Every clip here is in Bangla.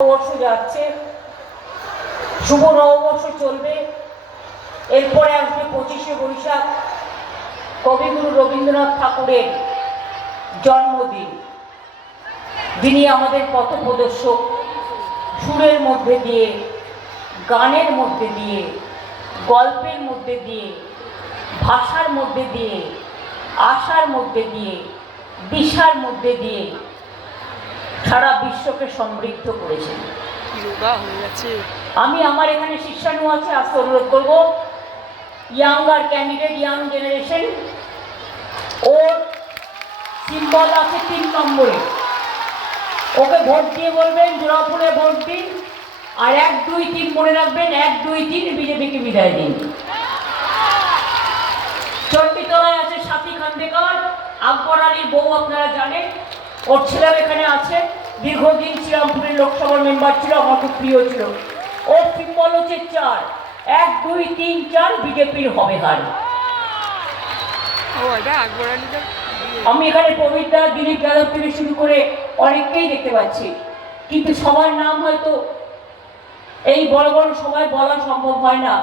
নববর্ষ যাচ্ছে, শুভ নববর্ষ চলবে। এরপরে আসবে 25শে বৈশাখ, কবিগুরু রবীন্দ্রনাথ ঠাকুরের জন্মদিন। যিনি আমাদের পথপ্রদর্শক, সুরের মধ্যে দিয়ে, গানের মধ্যে দিয়ে, গল্পের মধ্যে দিয়ে, ভাষার মধ্যে দিয়ে, আশার মধ্যে দিয়ে, দিশার মধ্যে দিয়ে সারা বিশ্বকে সমৃদ্ধ করেছেন। আমি আমার এখানে শিষ্যানু আছে, আজকে অনুরোধ করবো ইয়াঙ্গার ক্যান্ডিডেট, ইয়াং জেনারেশন, ওর সিম্বল আছে 3 নম্বরে, ওকে ভোট দিয়ে বলবেন জোড়াফুলে ভোট দিন, আর 1, 2, 3 মনে রাখবেন, 1, 2, 3 বিজেপিকে বিদায় দিন। চণ্ডীতলায় আছে সাথী খান্ডেকর, আকবর আলীর বউ, আপনারা জানেন, ওর ছেলেও এখানে আছে, দীর্ঘদিন শ্রীরামপুরের লোকসভার মেম্বার ছিল, আমার খুব প্রিয় ছিল। ওর সিম্বল হচ্ছে 4, 1, 2, 3, 4 বিজেপির হবে হার। আমি এখানে প্রবীরদা, দিলীপ যাদব থেকে শুরু করে অনেককেই দেখতে পাচ্ছি, কিন্তু সবার নাম হয়তো এই বড় বড় সবাই বলা সম্ভব হয় না,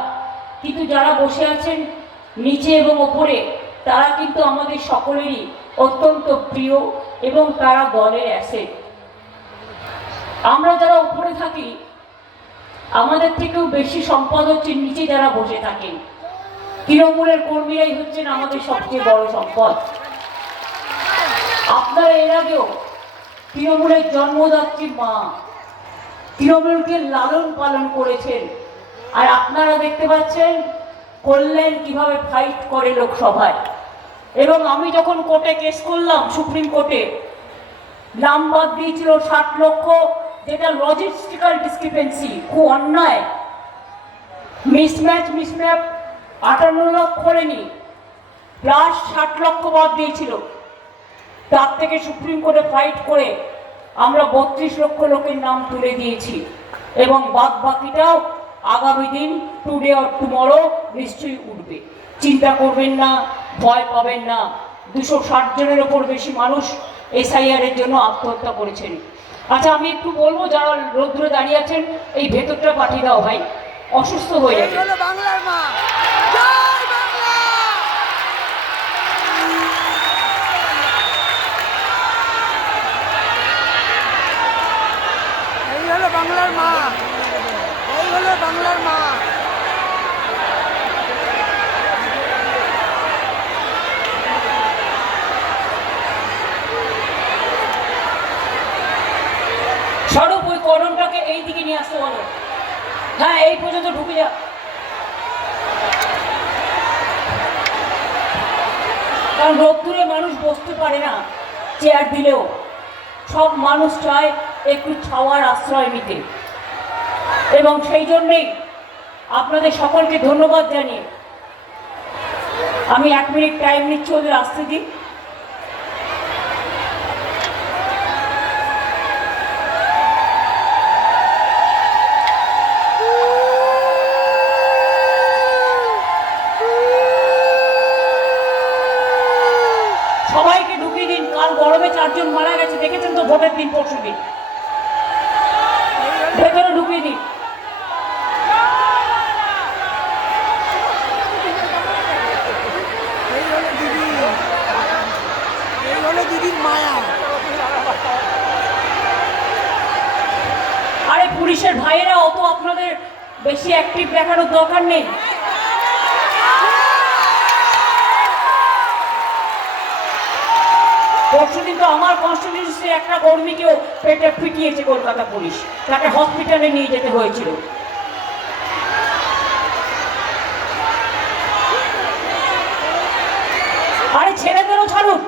কিন্তু যারা বসে আছেন নিচে এবং ওপরে, তারা কিন্তু আমাদের সকলেরই অত্যন্ত প্রিয় এবং তারা দলের অ্যাসেট। আমরা যারা উপরে থাকি, আমাদের থেকেও বেশি সম্পদ হচ্ছে নিচে যারা বসে থাকেন। তৃণমূলের কর্মীরাই হচ্ছেন আমাদের সবচেয়ে বড় সম্পদ। আপনারা এর আগেও তৃণমূলের জন্মদাত্রী মা, তৃণমূলকে লালন পালন করেছেন, আর আপনারা দেখতে পাচ্ছেন কল্যাণ কিভাবে ফাইট করে লোকসভায়। এবং আমি যখন কোর্টে কেস করলাম, সুপ্রিম কোর্টে নাম বাদ দিয়েছিল 60 লক্ষ, যেটা লজিস্টিক্যাল ডিসক্রিপেন্সি, খুব অন্যায়, মিসম্যাপ 58 লক্ষ করেনি, প্লাস 60 লক্ষ বাদ দিয়েছিল। তার থেকে সুপ্রিম কোর্টে ফাইট করে আমরা 32 লক্ষ লোকের নাম তুলে দিয়েছি, এবং বাদ বাকিটাও আগামী দিন, টুডে অর টুমরো, নিশ্চয়ই উঠবে। চিন্তা করবেন না, ভয় পাবেন না। 260 জনের ওপর বেশি মানুষ SIR এর জন্য আত্মহত্যা করেছেন। আচ্ছা, আমি একটু বলবো, যারা রৌদ্রে দাঁড়িয়ে আছেন, এই ভেতরটা পাঠিয়ে দাও ভাই, অসুস্থ হয়ে যাবে। বাংলার মা, জয় বাংলা। এই হলো বাংলার মা, এই হলো বাংলার মা। সড়ক ওই করণটাকে এই দিকে নিয়ে আসতে বলো। হ্যাঁ, এই পর্যন্ত ঢুকে যা। কারণ রোদ্দুরে মানুষ বসতে পারে না চেয়ার দিলেও, সব মানুষ চায় একটু ছাওয়ার আশ্রয় নিতে, এবং সেই জন্যেই আপনাদের সকলকে ধন্যবাদ জানিয়ে আমি 1 মিনিট টাইম নিচ্ছি, ওদের আসতে দিই। সবাইকে ঢুকিয়ে দিন। কাল গরমে 4 জন মারা গেছে, দেখেছেন তো ভোটের দিন, পরশু দিন। ভেতরে ঢুকিয়ে দিন। দিদির মায়া। আরে পুলিশের ভাইয়েরা অত আপনাদের বেশি অ্যাক্টিভ দেখানোর দরকার নেই। পরশুদিন তো আমার কনস্টিটিউয়েন্সির একটা কর্মীকেও পেটে পিটিয়েছে কলকাতা পুলিশ, তাকে হসপিটালে নিয়ে যেতে হয়েছিল। আরে ছেলেদেরও ছাড়ুন।